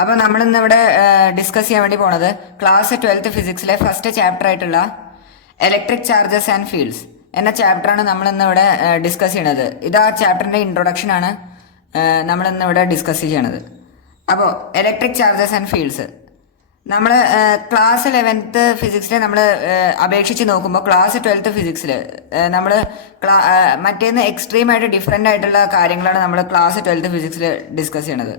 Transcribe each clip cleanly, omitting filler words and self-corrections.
അപ്പോൾ നമ്മളിന്ന് ഇവിടെ ഡിസ്കസ് ചെയ്യാൻ വേണ്ടി പോണത് ക്ലാസ് 12th ഫിസിക്സിലെ ഫസ്റ്റ് ചാപ്റ്റർ ആയിട്ടുള്ള ഇലക്ട്രിക് ചാർജസ് ആൻഡ് ഫീൽഡ്സ് എന്ന ചാപ്റ്ററാണ് നമ്മളിന്ന് ഇവിടെ ഡിസ്കസ് ചെയ്യണത്. ഇത് ആ ചാപ്റ്ററിൻ്റെ ഇൻട്രൊഡക്ഷൻ ആണ് നമ്മളിന്ന് ഇവിടെ ഡിസ്കസ് ചെയ്യണത്. അപ്പോൾ ഇലക്ട്രിക് ചാർജസ് ആൻഡ് ഫീൽഡ്സ് നമ്മൾ ക്ലാസ് 11th ഫിസിക്സിൽ നമ്മൾ അപേക്ഷിച്ച് നോക്കുമ്പോൾ ക്ലാസ് 12th ഫിസിക്സിൽ നമ്മൾ മറ്റേന്ന് എക്സ്ട്രീമായിട്ട് ഡിഫറെൻ്റ് ആയിട്ടുള്ള കാര്യങ്ങളാണ് നമ്മൾ ക്ലാസ് 12th ഫിസിക്സിൽ ഡിസ്കസ് ചെയ്യണത്.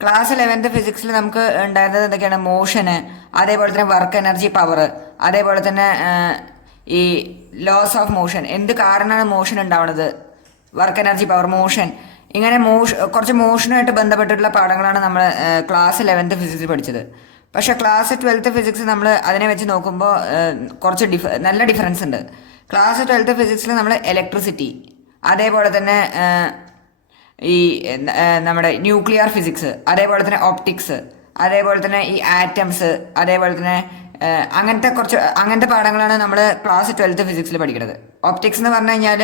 ക്ലാസ് 11th ഫിസിക്സിൽ നമുക്ക് ഉണ്ടായിരുന്നത് എന്തൊക്കെയാണ്? മോഷന്, അതേപോലെ തന്നെ വർക്ക് എനർജി പവർ, അതേപോലെ തന്നെ ഈ ലോസ് ഓഫ് മോഷൻ, എന്ത് കാരണമാണ് മോഷൻ ഉണ്ടാവുന്നത്, വർക്ക് എനർജി പവർ, മോഷൻ, ഇങ്ങനെ കുറച്ച് മോഷനുമായിട്ട് ബന്ധപ്പെട്ടിട്ടുള്ള പാഠങ്ങളാണ് നമ്മൾ ക്ലാസ് 11th ഫിസിക്സിൽ പഠിച്ചത്. പക്ഷേ ക്ലാസ് 12th ഫിസിക്സ് നമ്മൾ അതിനെ വെച്ച് നോക്കുമ്പോൾ കുറച്ച് നല്ല ഡിഫറൻസ് ഉണ്ട്. ക്ലാസ് 12th ഫിസിക്സിൽ നമ്മൾ ഇലക്ട്രിസിറ്റി, അതേപോലെ തന്നെ ഈ നമ്മുടെ ന്യൂക്ലിയർ ഫിസിക്സ്, അതേപോലെ തന്നെ ഓപ്റ്റിക്സ്, അതേപോലെ തന്നെ ഈ ആറ്റംസ്, അതേപോലെ തന്നെ അങ്ങനത്തെ പാഠങ്ങളാണ് നമ്മൾ ക്ലാസ് 12th ഫിസിക്സിൽ പഠിക്കുന്നത്. ഓപ്റ്റിക്സ് എന്ന് പറഞ്ഞു കഴിഞ്ഞാൽ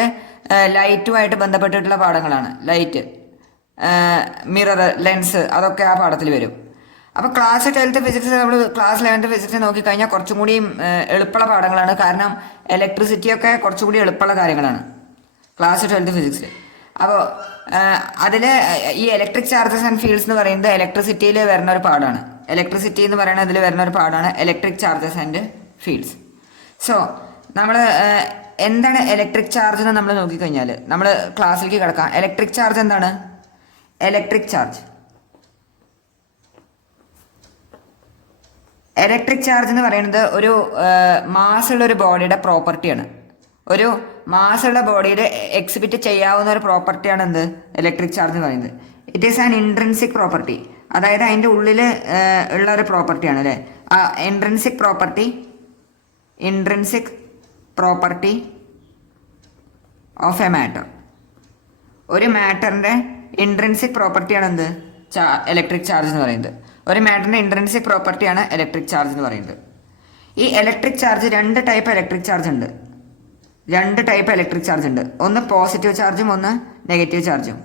ലൈറ്റുമായിട്ട് ബന്ധപ്പെട്ടിട്ടുള്ള പാഠങ്ങളാണ്. ലൈറ്റ്, മിറർ, ലെൻസ്, അതൊക്കെ ആ പാഠത്തിൽ വരും. അപ്പോൾ ക്ലാസ് 12th ഫിസിക്സ് നമ്മൾ ക്ലാസ് 11th ഫിസിക്സ് നോക്കിക്കഴിഞ്ഞാൽ കുറച്ചും കൂടി എളുപ്പമുള്ള പാഠങ്ങളാണ്. കാരണം ഇലക്ട്രിസിറ്റിയൊക്കെ കുറച്ചും കൂടി എളുപ്പമുള്ള കാര്യങ്ങളാണ് ക്ലാസ് 12th ഫിസിക്സിൽ. അപ്പോൾ അതിൽ ഈ ഇലക്ട്രിക് ചാർജസ് ആൻഡ് ഫീൽഡ്സ് എന്ന് പറയുന്നത് ഇലക്ട്രിസിറ്റിയിൽ വരുന്ന ഒരു പാഠമാണ്. ഇലക്ട്രിസിറ്റി എന്ന് പറയുന്നത് ഇതിൽ വരുന്ന ഒരു പാഠമാണ് electric charges and fields. So നമ്മൾ എന്താണ് ഇലക്ട്രിക് ചാർജ് എന്ന് നമ്മൾ നോക്കിക്കഴിഞ്ഞാൽ നമ്മൾ ക്ലാസ്സിലേക്ക് കിടക്കാം. ഇലക്ട്രിക് ചാർജ് എന്താണ്? ഇലക്ട്രിക് ചാർജ് എന്ന് പറയുന്നത് ഒരു മാസ്സുള്ള ഒരു ബോഡിയുടെ പ്രോപ്പർട്ടിയാണ്. ഒരു മാസ്സുള്ള ബോഡിയിൽ എക്സിബിറ്റ് ചെയ്യാവുന്ന ഒരു പ്രോപ്പർട്ടിയാണ് എന്ത്? ഇലക്ട്രിക് ചാർജ് എന്ന് പറയുന്നത്. It is an intrinsic property, അതായത് അതിൻ്റെ ഉള്ളിൽ ഉള്ള ഒരു പ്രോപ്പർട്ടിയാണ് അല്ലേ. ആ intrinsic property of A matter. ഒരു മാറ്ററിൻ്റെ ഇൻട്രിൻസിക് പ്രോപ്പർട്ടിയാണ് എന്ത്? ഇലക്ട്രിക് ചാർജ് എന്ന് പറയുന്നത്. ഒരു മാറ്ററിൻ്റെ ഇൻട്രിൻസിക് പ്രോപ്പർട്ടിയാണ് ഇലക്ട്രിക് ചാർജ് എന്ന് പറയുന്നത്. ഈ ഇലക്ട്രിക് ചാർജ് രണ്ട് ടൈപ്പ് ഇലക്ട്രിക് ചാർജ് ഉണ്ട്. ഒന്ന് പോസിറ്റീവ് ചാർജും ഒന്ന് നെഗറ്റീവ് ചാർജും.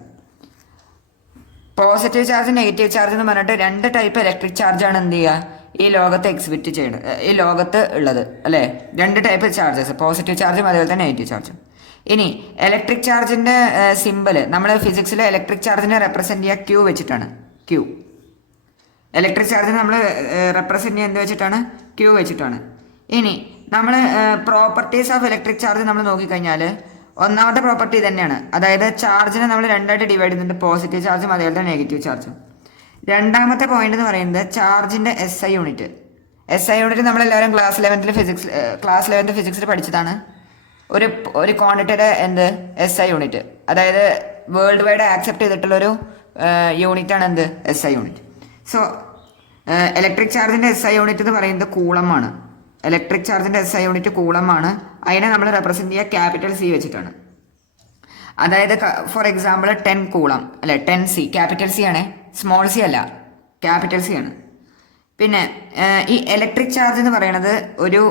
പോസിറ്റീവ് ചാർജ്, നെഗറ്റീവ് ചാർജ് എന്ന് പറഞ്ഞിട്ട് രണ്ട് ടൈപ്പ് ഇലക്ട്രിക് ചാർജാണ് എന്ത് ചെയ്യുക ഈ ലോകത്ത് എക്സിബിറ്റ് ചെയ്യുന്നത്, ഈ ലോകത്ത് ഉള്ളത് അല്ലേ. രണ്ട് ടൈപ്പ് ചാർജസ്, പോസിറ്റീവ് ചാർജും അതുപോലെ തന്നെ നെഗറ്റീവ് ചാർജും. ഇനി ഇലക്ട്രിക് ചാർജിൻ്റെ സിമ്പിൾ നമ്മൾ ഫിസിക്സിലെ ഇലക്ട്രിക് ചാർജിനെ റെപ്രസെൻറ്റ് ചെയ്യുക ക്യൂ വെച്ചിട്ടാണ്. ഇലക്ട്രിക് ചാർജിനെ നമ്മൾ റെപ്രസെൻറ്റ് ചെയ്യുക എന്ത് വെച്ചിട്ടാണ്? ക്യൂ വെച്ചിട്ടാണ്. ഇനി നമ്മൾ പ്രോപ്പർട്ടീസ് ഓഫ് ഇലക്ട്രിക് ചാർജ് നമ്മൾ നോക്കിക്കഴിഞ്ഞാൽ ഒന്നാമത്തെ പ്രോപ്പർട്ടി തന്നെയാണ്. അതായത് ചാർജിനെ നമ്മൾ രണ്ടായിട്ട് ഡിവൈഡ് ചെയ്യുന്നുണ്ട്, പോസിറ്റീവ് ചാർജും അതേപോലെ തന്നെ നെഗറ്റീവ് ചാർജും. രണ്ടാമത്തെ പോയിന്റ് എന്ന് പറയുന്നത് ചാർജിൻ്റെ SI യൂണിറ്റ്. SI യൂണിറ്റ് നമ്മളെല്ലാവരും ക്ലാസ് 11th ഫിസിക്സിൽ പഠിച്ചതാണ്. ഒരു ക്വാണ്ടിറ്റിയുടെ എന്ത്? SI unit. അതായത് വേൾഡ് വൈഡ് ആക്സെപ്റ്റ് ചെയ്തിട്ടുള്ളൊരു യൂണിറ്റാണ് എന്ത്? SI unit. സോ ഇലക്ട്രിക് ചാർജിൻ്റെ SI യൂണിറ്റ് എന്ന് പറയുന്നത് കൂളമാണ്. ഇലക്ട്രിക് ചാർജിൻ്റെ SI യൂണിറ്റ് കൂളമാണ്. അതിനെ നമ്മൾ റെപ്രസെൻറ്റ് ചെയ്യുക ക്യാപിറ്റൽ C വെച്ചിട്ടാണ്. അതായത് ഫോർ എക്സാമ്പിൾ 10 കൂളം അല്ലെ, 10C, ക്യാപിറ്റൽ C ആണ്, സ്മോൾ c അല്ല, ക്യാപിറ്റൽ C ആണ്. പിന്നെ ഈ ഇലക്ട്രിക് ചാർജ് എന്ന് പറയുന്നത് ഒരു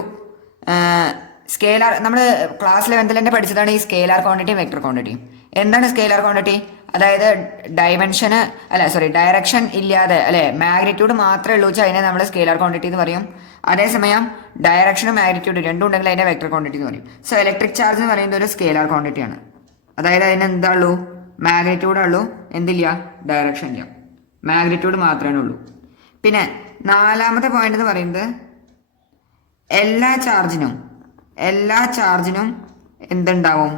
സ്കേലാർ. നമ്മൾ ക്ലാസ് 11th തന്നെ പഠിച്ചതാണ് ഈ സ്കേലാർ ക്വാണ്ടിറ്റിയും വെക്ടർ ക്വാണ്ടിറ്റിയും. എന്താണ് സ്കേലാർ ക്വാണ്ടിറ്റി? അതായത് ഡയറക്ഷൻ ഇല്ലാതെ അല്ലെ, മാഗ്നിറ്റ്യൂഡ് മാത്രമേ ഉള്ളൂ വെച്ചാൽ അതിനെ നമ്മൾ സ്കേലാർ ക്വാണ്ടിറ്റി എന്ന് പറയും. അതേസമയം ഡയറക്ഷനും മാഗ്നിറ്റ്യൂഡ് രണ്ടും ഉണ്ടെങ്കിൽ അതിനെ വെക്ടർ ക്വാണ്ടിറ്റി എന്ന് പറയും. സോ ഇലക്ട്രിക് ചാർജ് എന്ന് പറയുന്നത് ഒരു സ്കേലാർ ക്വാണ്ടിറ്റിയാണ്. അതായത് അതിന് എന്താ ഉള്ളൂ? മാഗ്നിറ്റ്യൂഡ് ഉള്ളൂ, എന്തില്ല? ഡയറക്ഷൻ ഇല്ല, മാഗ്നിറ്റ്യൂഡ് മാത്രമേ ഉള്ളൂ. പിന്നെ നാലാമത്തെ പോയിന്റ് എന്ന് പറയുന്നത് എല്ലാ ചാർജിനും എന്തുണ്ടാവും?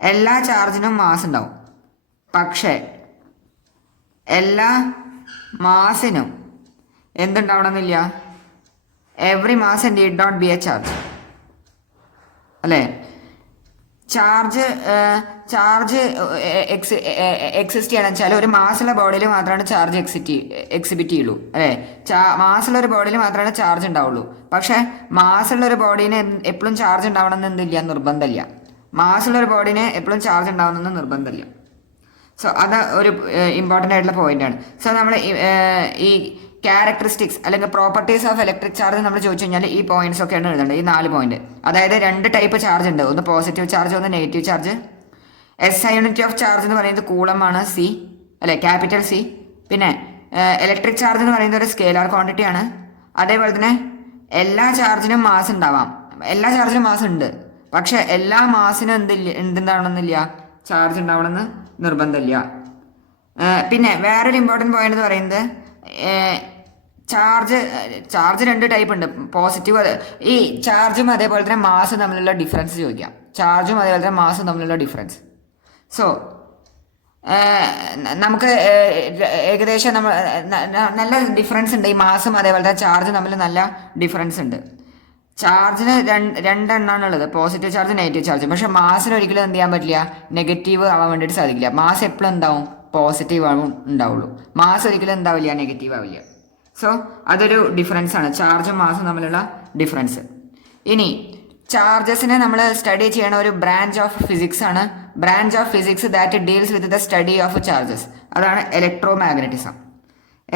എല്ലാ ചാർജിനും മാസ് ഉണ്ടാവും. പക്ഷേ എല്ലാ മാസിനും എന്തുണ്ടാവണമെന്നില്ല? Every mass need not be a charge അല്ലേ. ചാർജ് എക്സിസ്റ്റ് ചെയ്യണം വെച്ചാൽ ഒരു മാസുള്ള ബോഡിയിൽ മാത്രമാണ് ചാർജ് എക്സിബിറ്റ് ചെയ്യുള്ളൂ അല്ലേ. മാസുള്ള ഒരു ബോഡിയിൽ മാത്രമാണ് ചാർജ് ഉണ്ടാവുള്ളൂ. പക്ഷേ മാസുള്ള ഒരു ബോഡീന് എപ്പോഴും ചാർജ് ഉണ്ടാവണമെന്ന് എന്തില്ല? നിർബന്ധമില്ല. മാസുള്ളൊരു ബോഡിന് എപ്പോഴും ചാർജ് ഉണ്ടാവുന്നെന്ന് നിർബന്ധമില്ല. സോ അത് ഒരു ഇമ്പോർട്ടൻ്റ് ആയിട്ടുള്ള പോയിന്റാണ്. സോ നമ്മൾ ഈ ക്യാരക്ടറിസ്റ്റിക്സ് അല്ലെങ്കിൽ പ്രോപ്പർട്ടീസ് ഓഫ് ഇലക്ട്രിക് ചാർജ് നമ്മൾ ചോദിച്ചു കഴിഞ്ഞാൽ ഈ പോയിന്റ്സ് ഒക്കെയാണ് എഴുതേണ്ടത്, ഈ 4 പോയിന്റ്. അതായത് രണ്ട് ടൈപ്പ് ചാർജ് ഉണ്ട്, ഒന്ന് പോസിറ്റീവ് ചാർജ്, ഒന്ന് negative charge. SI unit of charge എന്ന് പറയുന്നത് കൂളമാണ്, C അല്ലെ, ക്യാപിറ്റൽ C. പിന്നെ ഇലക്ട്രിക് ചാർജ് എന്ന് പറയുന്നത് ഒരു സ്കേലാർ ക്വാണ്ടിറ്റി ആണ്. അതേപോലെ തന്നെ എല്ലാ ചാർജിനും മാസ് ഉണ്ടാവാം. എല്ലാ ചാർജിനും മാസ് ഉണ്ട്, പക്ഷെ എല്ലാ മാസിനും എന്തുണ്ടാവണമെന്നില്ല, ചാർജ് ഉണ്ടാവണമെന്ന് നിർബന്ധമില്ല. പിന്നെ വേറൊരു ഇമ്പോർട്ടൻറ്റ് പോയിന്റ് എന്ന് പറയുന്നത് ചാർജ് രണ്ട് ടൈപ്പ് ഉണ്ട്, പോസിറ്റീവ്. ഈ ചാർജും അതേപോലെ തന്നെ മാസും തമ്മിലുള്ള ഡിഫറൻസ് ചോദിക്കാം. ചാർജും അതേപോലെ തന്നെ മാസും തമ്മിലുള്ള ഡിഫറൻസ്. സോ നമുക്ക് ഏകദേശം നല്ല ഡിഫറൻസ് ഉണ്ട്. ഈ മാസും അതേപോലെ തന്നെ ചാർജ് തമ്മിൽ നല്ല ഡിഫറൻസ് ഉണ്ട്. ചാർജിന് രണ്ടെണ്ണമാണ് ഉള്ളത്, പോസിറ്റീവ് ചാർജ് നെഗറ്റീവ് ചാർജ്. പക്ഷെ മാസിന് ഒരിക്കലും എന്ത് ചെയ്യാൻ പറ്റില്ല, നെഗറ്റീവ് ആവാൻ വേണ്ടിയിട്ട് സാധിക്കില്ല. മാസ് എപ്പോഴും എന്താവും, പോസിറ്റീവ് ആവും ഉണ്ടാവുള്ളൂ. മാസ് ഒരിക്കലും എന്താവില്ല, നെഗറ്റീവ് ആവില്ല. സോ അതൊരു ഡിഫറൻസ് ആണ്, ചാർജും മാസും തമ്മിലുള്ള ഡിഫറൻസ്. ഇനി ചാർജസിനെ നമ്മൾ സ്റ്റഡി ചെയ്യണ ഒരു ബ്രാഞ്ച് ഓഫ് ഫിസിക്സ് ആണ്, branch of physics that deals with the study of charges. അതാണ് ഇലക്ട്രോ മാഗ്നറ്റിസം.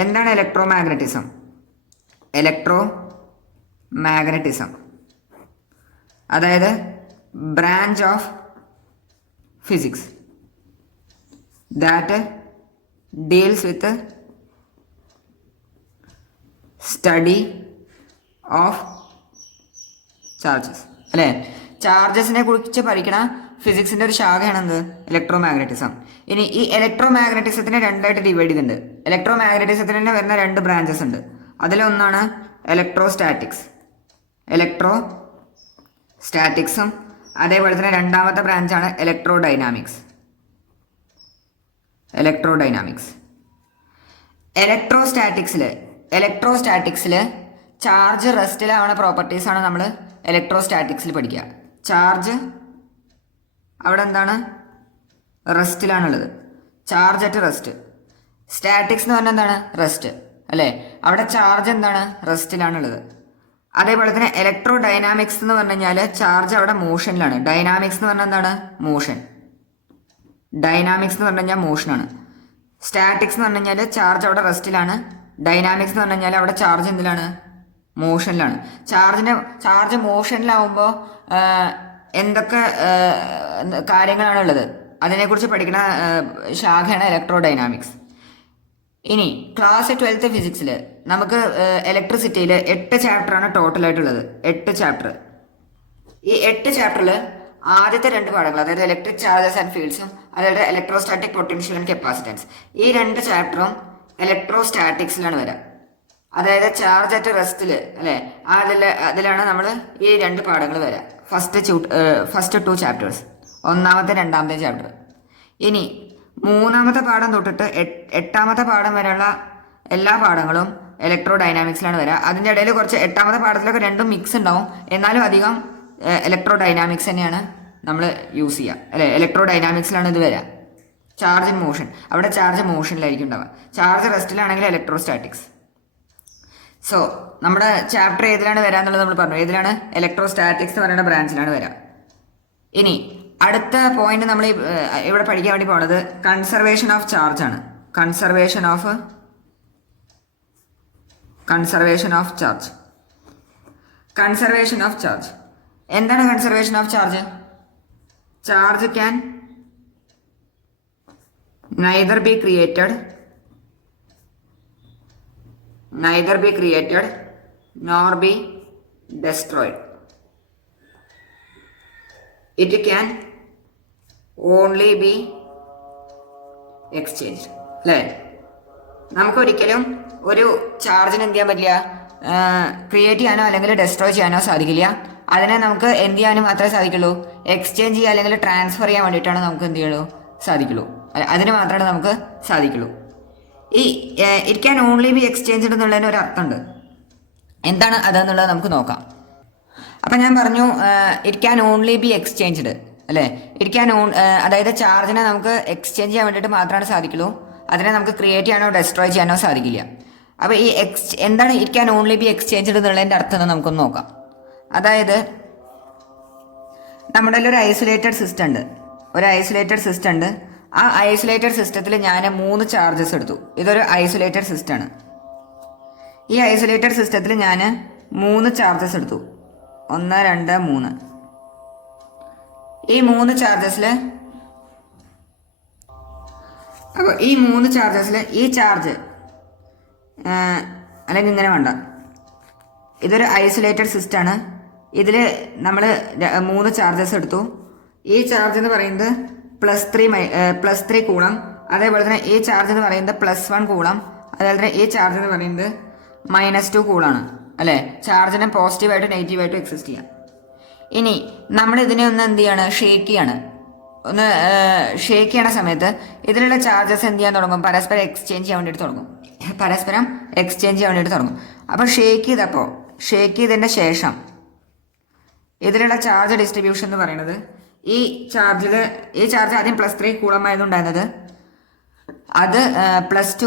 എന്താണ് ഇലക്ട്രോ മാഗ്നറ്റിസം? ഇലക്ട്രോ മാഗ്നറ്റിസം അതായത് branch of physics that deals with study of charges, അല്ലേ? ചാർജസിനെ കുറിച്ച് പഠിക്കണ ഫിസിക്സിന്റെ ഒരു ശാഖയാണെന്ത്, ഇലക്ട്രോ മാഗ്നറ്റിസം. ഇനി ഈ ഇലക്ട്രോ മാഗ്നറ്റിസത്തിനെ രണ്ടായിട്ട് ഡിവൈഡ് ചെയ്തിട്ടുണ്ട്. ഇലക്ട്രോ മാഗ്നറ്റിസത്തിന് തന്നെ വരുന്ന രണ്ട് ബ്രാഞ്ചസ് ഉണ്ട്. അതിലൊന്നാണ് ഇലക്ട്രോസ്റ്റാറ്റിക്സും അതേപോലെ തന്നെ രണ്ടാമത്തെ ബ്രാഞ്ചാണ് ഇലക്ട്രോഡൈനാമിക്സ്. ഇലക്ട്രോസ്റ്റാറ്റിക്സിൽ ചാർജ് റെസ്റ്റിലാവണ പ്രോപ്പർട്ടീസാണ് നമ്മൾ ഇലക്ട്രോസ്റ്റാറ്റിക്സിൽ പഠിക്കുക. ചാർജ് അവിടെ എന്താണ്, റെസ്റ്റിലാണുള്ളത്, ചാർജ് അറ്റ് റെസ്റ്റ്. സ്റ്റാറ്റിക്സ് എന്ന് പറഞ്ഞാൽ എന്താണ്, റെസ്റ്റ്, അല്ലേ? അവിടെ ചാർജ് എന്താണ്, റെസ്റ്റിലാണുള്ളത്. അതേപോലെ തന്നെ ഇലക്ട്രോ ഡൈനാമിക്സ് എന്ന് പറഞ്ഞു കഴിഞ്ഞാൽ ചാർജ് അവിടെ മോഷനിലാണ്. ഡൈനാമിക്സ് എന്ന് പറഞ്ഞാൽ എന്താണ്, മോഷൻ. ഡൈനാമിക്സ് എന്ന് പറഞ്ഞു കഴിഞ്ഞാൽ മോഷനാണ്. സ്റ്റാറ്റിക്സ് എന്ന് പറഞ്ഞു കഴിഞ്ഞാൽ ചാർജ് അവിടെ റെസ്റ്റിലാണ്. ഡൈനാമിക്സ് എന്ന് പറഞ്ഞു കഴിഞ്ഞാൽ അവിടെ ചാർജ് എന്തിലാണ്, മോഷനിലാണ്. ചാർജ് മോഷനിലാവുമ്പോൾ എന്തൊക്കെ കാര്യങ്ങളാണ് ഉള്ളത് അതിനെക്കുറിച്ച് പഠിക്കുന്ന ശാഖയാണ് ഇലക്ട്രോ ഡൈനാമിക്സ്. ഇനി ക്ലാസ് 12th ഫിസിക്സിൽ നമുക്ക് ഇലക്ട്രിസിറ്റിയിൽ 8 ചാപ്റ്ററാണ് ടോട്ടലായിട്ടുള്ളത്. 8 ചാപ്റ്റർ. ഈ 8 ചാപ്റ്ററിൽ ആദ്യത്തെ 2 പാഠങ്ങൾ, അതായത് ഇലക്ട്രിക് ചാർജസ് ആൻഡ് ഫീൽഡ്സും അതായത് ഇലക്ട്രോസ്റ്റാറ്റിക് പൊട്ടൻഷ്യൽ ആൻഡ് കപ്പാസിറ്റൻസ്, ഈ 2 ചാപ്റ്ററും ഇലക്ട്രോസ്റ്റാറ്റിക്സിലാണ് വരിക. അതായത് ചാർജ് അറ്റ് റെസ്റ്റിൽ, അല്ലേ? അതിലാണ് നമ്മൾ ഈ 2 പാഠങ്ങൾ വരിക. ഫസ്റ്റ് 2 ചാപ്റ്റേഴ്സ്, ഒന്നാമത്തെ രണ്ടാമത്തെ ചാപ്റ്റർ. ഇനി 3ാമത്തെ പാഠം തൊട്ടിട്ട് 8ാമത്തെ പാഠം വരെയുള്ള എല്ലാ പാഠങ്ങളും ഇലക്ട്രോ ഡൈനാമിക്സിലാണ് വരിക. അതിൻ്റെ ഇടയിൽ കുറച്ച് 8ാമത്തെ പാഠത്തിലൊക്കെ രണ്ടും മിക്സ് ഉണ്ടാവും, എന്നാലും അധികം ഇലക്ട്രോ ഡൈനാമിക്സ് തന്നെയാണ് നമ്മൾ യൂസ് ചെയ്യുക, അല്ലേ? ഇലക്ട്രോ ഡൈനാമിക്സിലാണ് ഇത് വരിക. ചാർജ് ഇൻ മോഷൻ, അവിടെ ചാർജ് മോഷനിലായിരിക്കും ഉണ്ടാവുക. ചാർജ് റെസ്റ്റിലാണെങ്കിൽ ഇലക്ട്രോസ്റ്റാറ്റിക്സ്. സോ നമ്മുടെ ചാപ്റ്റർ ഏതിലാണ് വരാന്നുള്ളത് നമ്മൾ പറഞ്ഞു. ഏതിലാണ്? ഇലക്ട്രോസ്റ്റാറ്റിക്സ് എന്ന് പറയുന്ന ബ്രാഞ്ചിലാണ് വരിക. ഇനി അടുത്ത പോയിന്റ് നമ്മൾ ഇവിടെ പഠിക്കാൻ വേണ്ടി പോണത് കൺസർവേഷൻ ഓഫ് ചാർജ് ആണ്. Conservation of charge. എന്താണ് conservation of charge? Charge can neither be created nor be destroyed. It can only be exchanged. അല്ലേ? നമുക്കൊരിക്കലും ഒരു ചാർജിന് എന്ത് ചെയ്യാൻ പറ്റില്ല, ക്രിയേറ്റ് ചെയ്യാനോ അല്ലെങ്കിൽ ഡെസ്ട്രോയ് ചെയ്യാനോ സാധിക്കില്ല. അതിനെ നമുക്ക് എന്ത് ചെയ്യാനും മാത്രമേ സാധിക്കുള്ളൂ, എക്സ്ചേഞ്ച് ചെയ്യുക അല്ലെങ്കിൽ ട്രാൻസ്ഫർ ചെയ്യാൻ വേണ്ടിയിട്ടാണ് നമുക്ക് എന്ത് ചെയ്യുള്ളൂ, സാധിക്കുള്ളൂ. അതിന് മാത്രമേ നമുക്ക് സാധിക്കുള്ളൂ. ഈ it can only B exchanged എന്നുള്ളതിന് ഒരു അർത്ഥമുണ്ട്. എന്താണ് അതെന്നുള്ളത് നമുക്ക് നോക്കാം. അപ്പം ഞാൻ പറഞ്ഞു it can only B exchanged, അല്ലേ? ഇറ്റ് ക്യാൻ അതായത് ചാർജിനെ നമുക്ക് എക്സ്ചേഞ്ച് ചെയ്യാൻ വേണ്ടിയിട്ട് മാത്രമാണ് സാധിക്കുള്ളൂ. അതിനെ നമുക്ക് ക്രിയേറ്റ് ചെയ്യാനോ ഡെസ്ട്രോയ് ചെയ്യാനോ സാധിക്കില്ല. അപ്പോൾ ഈ എന്താണ് it can only B exchanged എന്നുള്ളതിൻ്റെ അർത്ഥം എന്ന് നമുക്കൊന്ന് നോക്കാം. അതായത് നമ്മുടെ ഒരു ഐസൊലേറ്റഡ് സിസ്റ്റം ഉണ്ട്. ആ ഐസൊലേറ്റഡ് സിസ്റ്റത്തിൽ ഞാൻ 3 ചാർജസ് എടുത്തു. ഇതൊരു ഐസൊലേറ്റഡ് സിസ്റ്റമാണ്. ഈ ഐസൊലേറ്റഡ് സിസ്റ്റത്തിൽ ഞാൻ 3 ചാർജസ് എടുത്തു. 1 2 3. ഈ 3 ചാർജസിൽ അപ്പോൾ ഈ 3 ചാർജസിൽ ഈ ചാർജ് അല്ലെങ്കിൽ ഇങ്ങനെ വേണ്ട. ഇതൊരു ഐസൊലേറ്റഡ് സിസ്റ്റമാണ്. ഇതിൽ നമ്മൾ 3 ചാർജസ് എടുത്തു. ഈ ചാർജ് എന്ന് പറയുന്നത് +3 കൂളം. അതേപോലെ തന്നെ ഈ ചാർജ് എന്ന് പറയുന്നത് +1 കൂളം. അതേപോലെ തന്നെ ഈ ചാർജ് എന്ന് പറയുന്നത് -2 കൂളാണ് അല്ലേ. ചാർജിനെ പോസിറ്റീവായിട്ടും നെഗറ്റീവായിട്ടും എക്സിസ്റ്റ് ചെയ്യാം. ഇനി നമ്മൾ ഇതിനെ ഒന്ന് എന്ത് ചെയ്യാണ്, ഷേക്ക് ചെയ്യാണ്. ഒന്ന് ഷേക്ക് ചെയ്യണ സമയത്ത് ഇതിലുള്ള ചാർജസ് എന്ത് ചെയ്യാൻ തുടങ്ങും, പരസ്പരം എക്സ്ചേഞ്ച് ചെയ്യാൻ വേണ്ടിയിട്ട് തുടങ്ങും. അപ്പോൾ ഷേക്ക് ചെയ്തതിൻ്റെ ശേഷം ഇതിലുള്ള ചാർജ് ഡിസ്ട്രിബ്യൂഷൻ എന്ന് പറയുന്നത് ഈ ചാർജ് ആദ്യം +3 കൂളമായതുണ്ടായിരുന്നത് അത് +2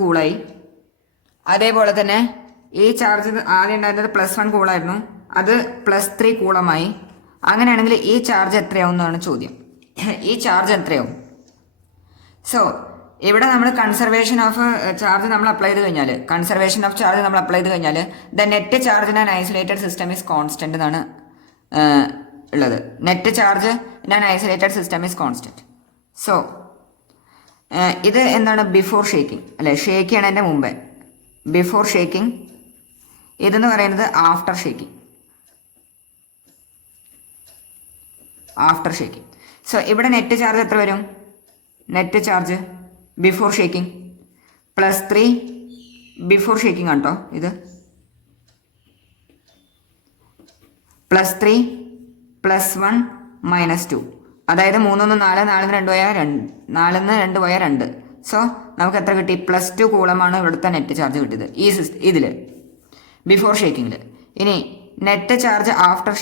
കൂളായി. അതേപോലെ തന്നെ ഈ ചാർജ് ആദ്യം ഉണ്ടായിരുന്നത് +1 കൂളായിരുന്നു, അത് +3 കൂളമായി. അങ്ങനെയാണെങ്കിൽ ഈ ചാർജ് എത്രയാവും എന്നാണ് ചോദ്യം. ഈ ചാർജ് എത്രയാവും? സോ ഇവിടെ നമ്മൾ കൺസർവേഷൻ ഓഫ് ചാർജ് നമ്മൾ അപ്ലൈ ചെയ്ത് കഴിഞ്ഞാൽ the net charge in an isolated system is constant എന്നാണ് ഉള്ളത്. Net charge in an isolated system is constant. So ഇത് എന്താണ്, ബിഫോർ ഷേക്കിംഗ് അല്ലെ, ഷേക്ക് ചെയ്യണതിൻ്റെ മുമ്പേ, ബിഫോർ ഷേക്കിംഗ്. ഇതെന്ന് പറയുന്നത് ആഫ്റ്റർ ഷേക്കിംഗ്. സോ ഇവിടെ നെറ്റ് ചാർജ് എത്ര വരും? Net charge before shaking +3 before shaking ആണ് കേട്ടോ. ഇത് +3 +1 -2, അതായത് 3 1 4, 4 2 പോയാൽ 2. സോ നമുക്ക് എത്ര കിട്ടി? +2 കൂളമാണ് ഇവിടുത്തെ നെറ്റ് ചാർജ് കിട്ടിയത് ഇതിൽ ബിഫോർ ഷേക്കിങ്ങിൽ. ഇനി നെറ്റ് ചാർജ് ആഫ്റ്റർ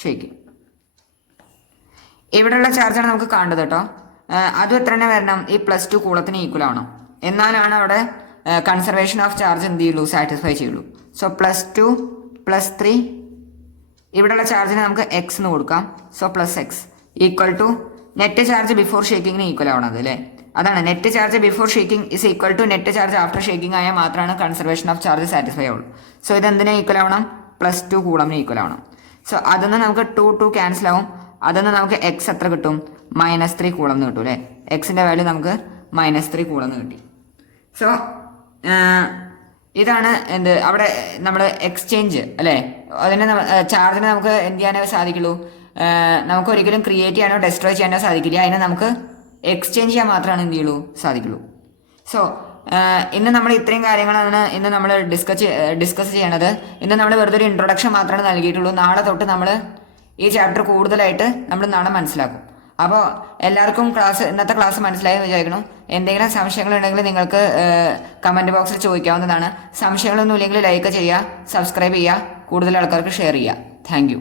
ഷേക്കിംഗ്, ഇവിടെയുള്ള ചാർജാണ് നമുക്ക് കാണേണ്ടത് കേട്ടോ. അതും എത്ര തന്നെ വരണം, ഈ +2 കൂളത്തിന് ഈക്വൽ ആവണം. എന്നാലാണ് അവിടെ കൺസർവേഷൻ ഓഫ് ചാർജ് എന്ത് ചെയ്യുള്ളൂ, സാറ്റിസ്ഫൈ ചെയ്യുള്ളൂ. സോ +2 +3 ഇവിടെയുള്ള ചാർജിന് നമുക്ക് x എന്ന് കൊടുക്കാം. So +x equal to net charge before ഷേക്കിങ്ങിന് ഈക്വൽ ആവണത് അല്ലേ. അതാണ് net charge before shaking is equal to net charge after shaking ആയാൽ മാത്രമാണ് കൺസർവേഷൻ ഓഫ് ചാർജ് സാറ്റിസ്ഫൈ ആവുള്ളൂ. സോ ഇതെന്തിനെ ഈക്വൽ ആവണം? +2 കൂളമിന് ഈക്വൽ ആവണം. സോ അതിന്ന് നമുക്ക് 2 ക്യാൻസൽ ആവും. അതിന്ന് നമുക്ക് x എത്ര കിട്ടും? -3 കൂളം എന്ന് കിട്ടും അല്ലേ. എക്സിൻ്റെ വാല്യൂ നമുക്ക് -3 കൂളം എന്ന് കിട്ടി. സോ ഇതാണ് എന്ത് അവിടെ നമ്മൾ എക്സ്ചേഞ്ച് അല്ലേ. അതിനെ ചാർജിനെ നമുക്ക് എന്ത് ചെയ്യാനേ സാധിക്കുള്ളൂ, നമുക്ക് ഒരിക്കലും ക്രിയേറ്റ് ചെയ്യാനോ ഡെസ്ട്രോയ് ചെയ്യാനോ സാധിക്കില്ല. അതിനെ നമുക്ക് എക്സ്ചേഞ്ച് ചെയ്യാൻ മാത്രമാണ് എന്ത് ചെയ്യുള്ളൂ, സാധിക്കുള്ളൂ. സോ ഇന്ന് നമ്മൾ ഇത്രയും കാര്യങ്ങളാണ് ഇന്ന് നമ്മൾ ഡിസ്കസ് ചെയ്യണത്. ഇന്ന് നമ്മൾ വെറുതെ ഒരു ഇൻട്രൊഡക്ഷൻ മാത്രമാണ് നൽകിയിട്ടുള്ളൂ. നാളെ തൊട്ട് നമ്മൾ ഈ ചാപ്റ്റർ കൂടുതലായിട്ട് നമ്മൾ നാളെ മനസ്സിലാക്കും. അപ്പോൾ എല്ലാവർക്കും ഇന്നത്തെ ക്ലാസ് മനസ്സിലായെന്ന് വിചാരിക്കണം. എന്തെങ്കിലും സംശയങ്ങളുണ്ടെങ്കിൽ നിങ്ങൾക്ക് കമൻറ്റ് ബോക്സിൽ ചോദിക്കാവുന്നതാണ്. സംശയങ്ങളൊന്നും ഇല്ലെങ്കിൽ ലൈക്ക് ചെയ്യുക, സബ്സ്ക്രൈബ് ചെയ്യുക, കൂടുതൽ ആൾക്കാർക്ക് ഷെയർ ചെയ്യുക. താങ്ക്